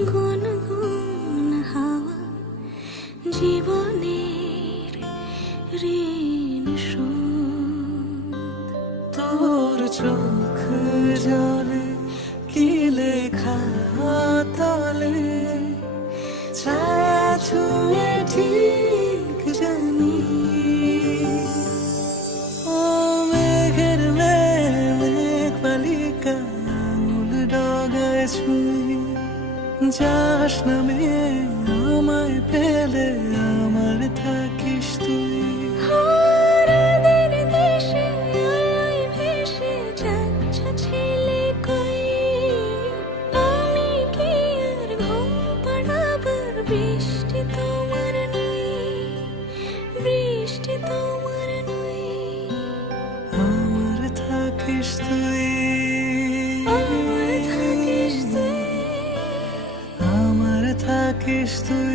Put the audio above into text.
গুনগুন হাওয়া জীবনের ঋণ শোধ। তোর চোখ জলে কি লেখা তলে, ছায়া ছুঁয়ে ঠিক জানি। ও মেঘের মেঘ বালিকা আঙুল ডগায় ছুঁয়ে, যাস নামে আমায় পেলে আমার থাকিস তুই। রাতের দেশে আলোয় ভেসে যাচ্ছ ছেলে কই, আমি কি আর ঘুম পাড়াবার বৃষ্টি তোমার নই, বৃষ্টি তোমার নই। আমার থাকিস তুই, আমার থাকিস তুই, আমার থাকিস তুই।